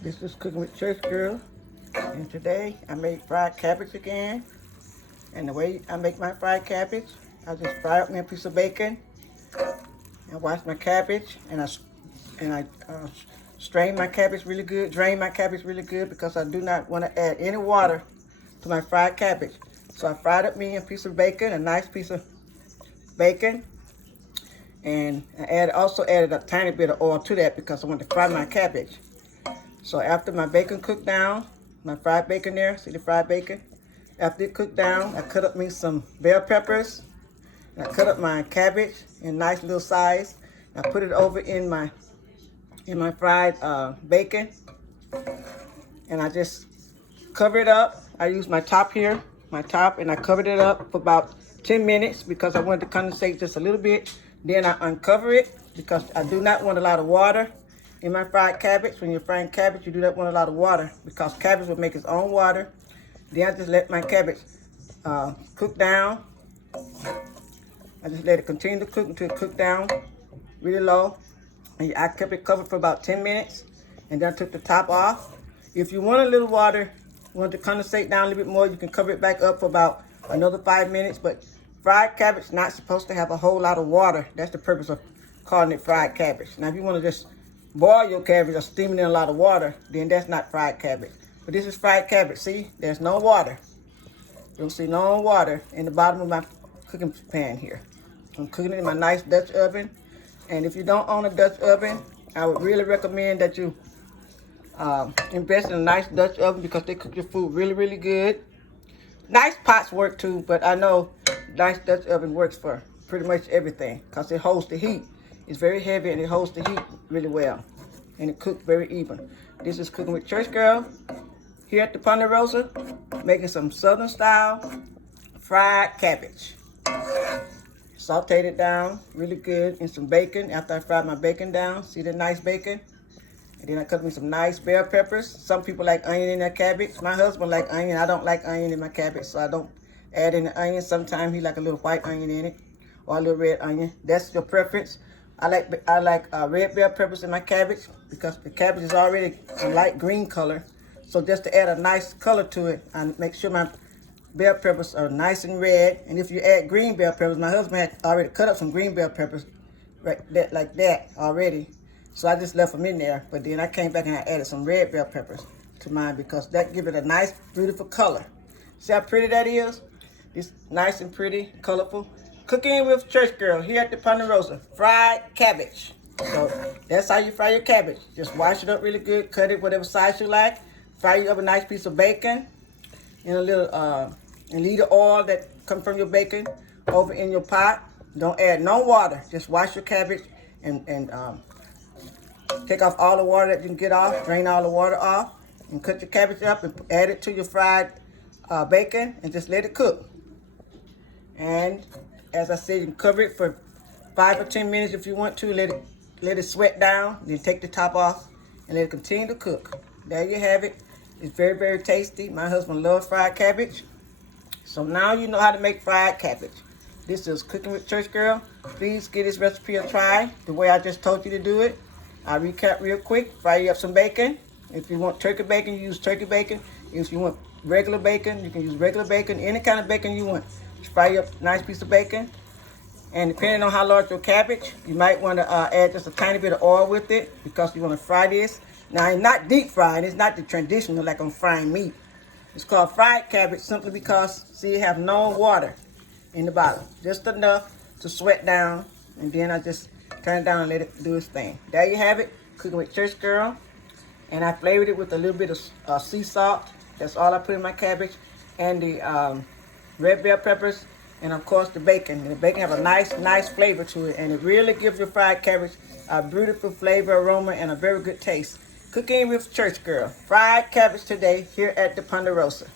This is Cooking with Church Girl, and today I made fried cabbage again. And the way I make my fried cabbage, I just fry up me a piece of bacon and wash my cabbage, and I strain my cabbage really good, drain my cabbage really good because I do not want to add any water to my fried cabbage. So I fried up me a piece of bacon, a nice piece of bacon, and I also added a tiny bit of oil to that because I want to fry my cabbage. So after my bacon cooked down, my fried bacon there, see the fried bacon? After it cooked down, I cut up me some bell peppers. And I cut up my cabbage in nice little size. I put it over in my fried bacon. And I just cover it up. I use my top here, and I covered it up for about 10 minutes because I wanted to condensate just a little bit. Then I uncover it because I do not want a lot of water in my fried cabbage. When you're frying cabbage, you do not want a lot of water because cabbage will make its own water. Then I just let my cabbage cook down. I just let it continue to cook until it cooked down really low. And I kept it covered for about 10 minutes. And then I took the top off. If you want a little water, want to condensate down a little bit more, you can cover it back up for about another 5 minutes. But fried cabbage is not supposed to have a whole lot of water. That's the purpose of calling it fried cabbage. Now, if you want to just boil your cabbage or steam it in a lot of water, then that's not fried cabbage. But this is fried cabbage. See, there's no water. You'll see no water in the bottom of my cooking pan here. I'm cooking it in my nice Dutch oven. And if you don't own a Dutch oven, I would really recommend that you invest in a nice Dutch oven because they cook your food really, really good. Nice pots work too, but I know nice Dutch oven works for pretty much everything because it holds the heat. It's very heavy and it holds the heat really well. And it cooks very even. This is Cooking with Church Girl here at the Ponderosa, making some Southern style fried cabbage. Sauteed it down really good in some bacon after I fried my bacon down. See the nice bacon? And then I cut me some nice bell peppers. Some people like onion in their cabbage. My husband like onion. I don't like onion in my cabbage, so I don't add any onion. Sometimes he like a little white onion in it or a little red onion. That's your preference. I like red bell peppers in my cabbage because the cabbage is already a light green color. So just to add a nice color to it, I make sure my bell peppers are nice and red. And if you add green bell peppers, my husband had already cut up some green bell peppers like that already. So I just left them in there. But then I came back and I added some red bell peppers to mine because that gives it a nice, beautiful color. See how pretty that is? It's nice and pretty, colorful. Cooking with Church Girl here at the Ponderosa. Fried cabbage. So that's how you fry your cabbage. Just wash it up really good. Cut it whatever size you like. Fry you up a nice piece of bacon. In a little, and leave the oil that comes from your bacon over in your pot. Don't add no water. Just wash your cabbage and take off all the water that you can get off. Drain all the water off. And cut your cabbage up and add it to your fried bacon and just let it cook. And as I said, you can cover it for 5 or 10 minutes if you want to. Let it sweat down. Then take the top off and let it continue to cook. There you have it. It's very, very tasty. My husband loves fried cabbage. So now you know how to make fried cabbage. This is Cooking with Church Girl. Please give this recipe a try the way I just told you to do it. I'll recap real quick. Fry you up some bacon. If you want turkey bacon, you use turkey bacon. If you want regular bacon, you can use regular bacon. Any kind of bacon you want. Just fry you up a nice piece of bacon. And depending on how large your cabbage, you might want to add just a tiny bit of oil with it because you want to fry this. Now, it's not deep fried. It's not the traditional like I'm frying meat. It's called fried cabbage simply because, see, it have no water in the bottom. Just enough to sweat down. And then I just turn it down and let it do its thing. There you have it. Cooking with Church Girl. And I flavored it with a little bit of sea salt. That's all I put in my cabbage. And the red bell peppers. And, of course, the bacon. And the bacon have a nice flavor to it. And it really gives your fried cabbage a beautiful flavor, aroma, and a very good taste. Cooking with Church Girl. Fried cabbage today here at the Ponderosa.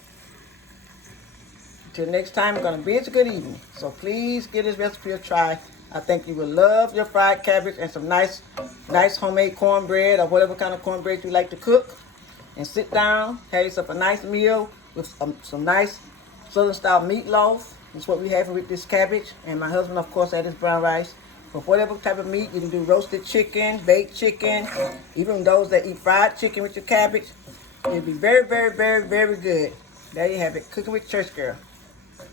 Until next time, I'm going to bid you good evening. So please give this recipe a try. I think you will love your fried cabbage and some nice homemade cornbread or whatever kind of cornbread you like to cook. And sit down, have yourself a nice meal with some nice Southern style meatloaf. That's what we have with this cabbage. And my husband, of course, had his brown rice. But whatever type of meat, you can do roasted chicken, baked chicken, even those that eat fried chicken with your cabbage. It'll be very, very, very, very good. There you have it, cooking with Church Girl.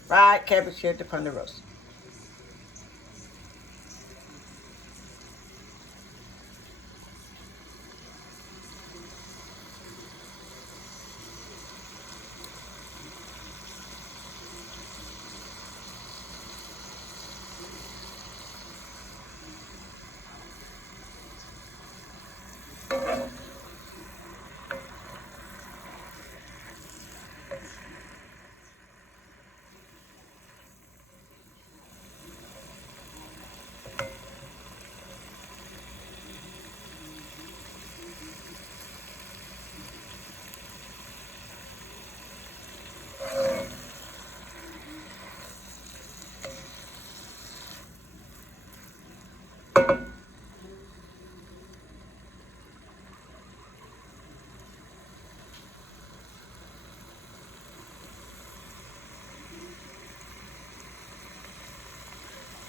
Fried cabbage here at the Ponderosa.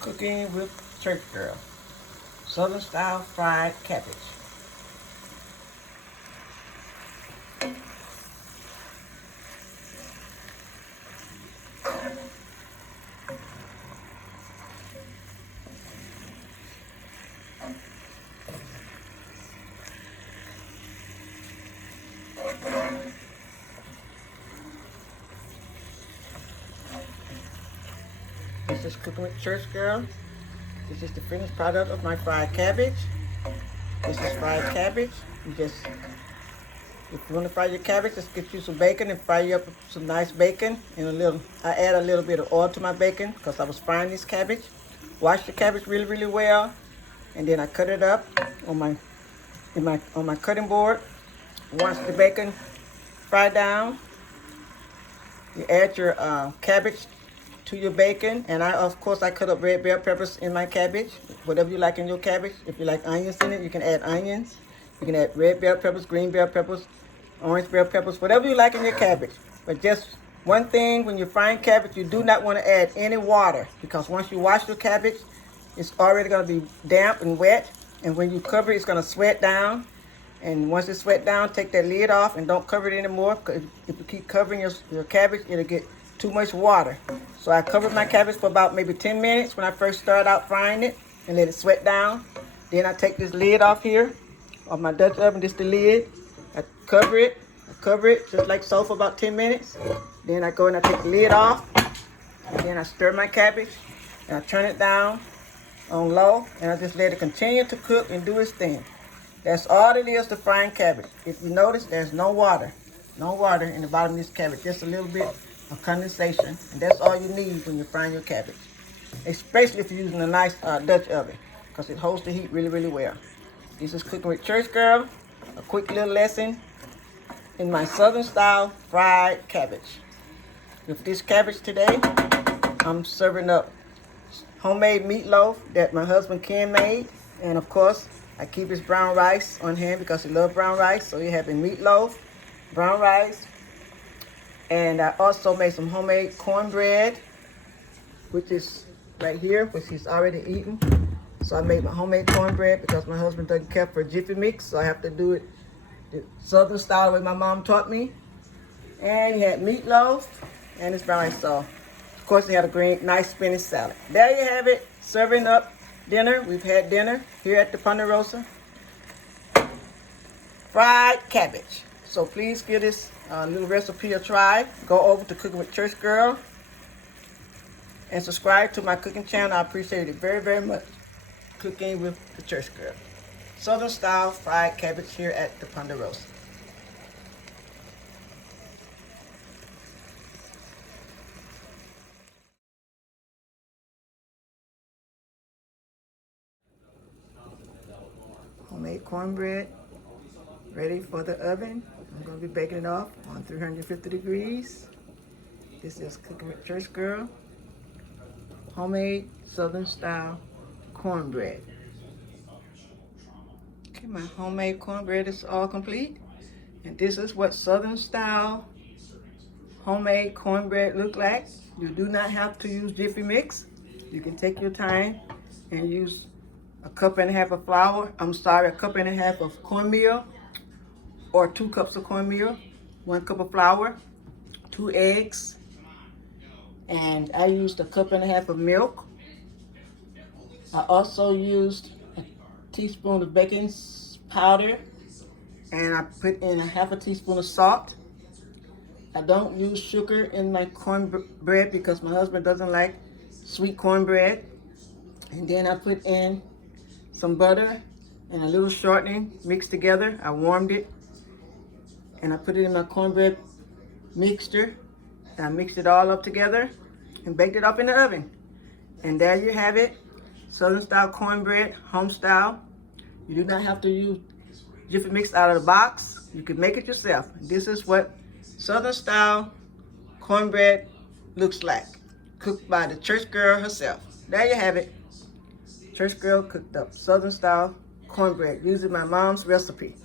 Cooking with Church Girl. Southern style fried cabbage. This is Cooking with Church Girl. This is the finished product of my fried cabbage. This is fried cabbage. If you want to fry your cabbage, just get you some bacon and fry you up with some nice bacon and I add a little bit of oil to my bacon because I was frying this cabbage. Wash the cabbage really, really well, and then I cut it up on my cutting board. Once the bacon fried down, you add your cabbage to your bacon, and of course I cut up red bell peppers in my cabbage. Whatever you like in your cabbage. If you like onions in it, you can add onions. You can add red bell peppers, green bell peppers, orange bell peppers, whatever you like in your cabbage. But just one thing, when you're frying cabbage, you do not want to add any water, because once you wash your cabbage, it's already going to be damp and wet, and when you cover it, it's going to sweat down. And once it's sweat down, take that lid off and don't cover it anymore, because if you keep covering your cabbage, it'll get too much water. So I covered my cabbage for about maybe 10 minutes when I first started out frying it, and let it sweat down. Then I take this lid off here of my Dutch oven. This is the lid. I cover it just like so for about 10 minutes. Then I go and I take the lid off, and then I stir my cabbage and I turn it down on low, and I just let it continue to cook and do its thing. That's all it is to frying cabbage. If you notice, there's no water in the bottom of this cabbage, just a little bit of condensation, and that's all you need when you're frying your cabbage, especially if you're using a nice Dutch oven, because it holds the heat really, really well. This is Cooking with Church Girl, a quick little lesson in my Southern style fried cabbage. With this cabbage today, I'm serving up homemade meatloaf that my husband Ken made, and of course I keep his brown rice on hand because he loves brown rice. So you have a meatloaf, brown rice, and I also made some homemade cornbread, which is right here, which he's already eaten. So I made my homemade cornbread because my husband doesn't care for Jiffy Mix, so I have to do it the Southern style way my mom taught me. And he had meatloaf and his brown rice. So of course he had a nice spinach salad. There you have it, serving up dinner. We've had dinner here at the Ponderosa. Fried cabbage. So please give this little recipe a try. Go over to Cooking with Church Girl and subscribe to my cooking channel. I appreciate it very, very much. Cooking with the Church Girl. Southern style fried cabbage here at the Ponderosa. Homemade cornbread ready for the oven. I'm going to be baking it off on 350 degrees. This is Cooking with Church Girl. Homemade Southern style cornbread. Okay, my homemade cornbread is all complete. And this is what Southern style homemade cornbread look like. You do not have to use Jiffy Mix. You can take your time and use a cup and a half of flour. A cup and a half of cornmeal, or 2 cups of cornmeal, 1 cup of flour, 2 eggs, and I used a cup and a half of milk. I also used a teaspoon of baking powder, and I put in a half a teaspoon of salt. I don't use sugar in my cornbread because my husband doesn't like sweet cornbread. And then I put in some butter and a little shortening mixed together. I warmed it and I put it in my cornbread mixture. And I mixed it all up together and baked it up in the oven. And there you have it, Southern style cornbread, home style. You do not have to use Jiffy Mix out of the box. You can make it yourself. This is what Southern style cornbread looks like, cooked by the church girl herself. There you have it. Church girl cooked up Southern style cornbread using my mom's recipe.